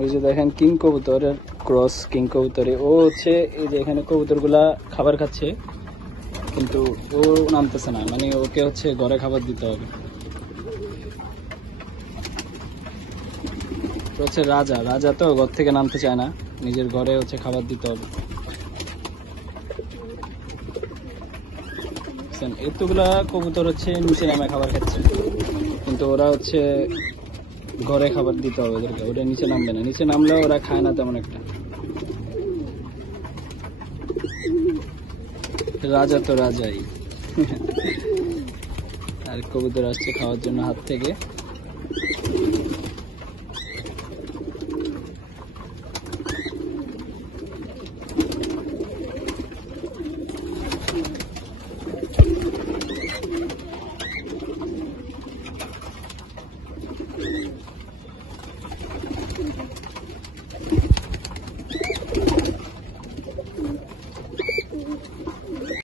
ওই যে দেখেন কিং কবুতরের ক্রস, কিং কবুতরে ও হচ্ছে এই যে এখানে কবুতরগুলা খাবার খাচ্ছে, কিন্তু ও নামতেছে না, মানে ওকে হচ্ছে ঘরে খাবার দিতে হবে। তো হচ্ছে রাজা, রাজা তো ঘর থেকে নামতে চায় না, নিজের ঘরে হচ্ছে খাবার দিতে হবে। এতগুলা কবুতর হচ্ছে নিচে নামে খাবার খাচ্ছে, কিন্তু ওরা হচ্ছে ঘরে খাবার দিতে হবে ওদেরকে, ওটা নিচে নামবে না, নিচে নামলেও ওরা খায় না তেমন একটা। রাজা তো রাজাই। আর কবুতর আসছে খাওয়ার জন্য হাত থেকে।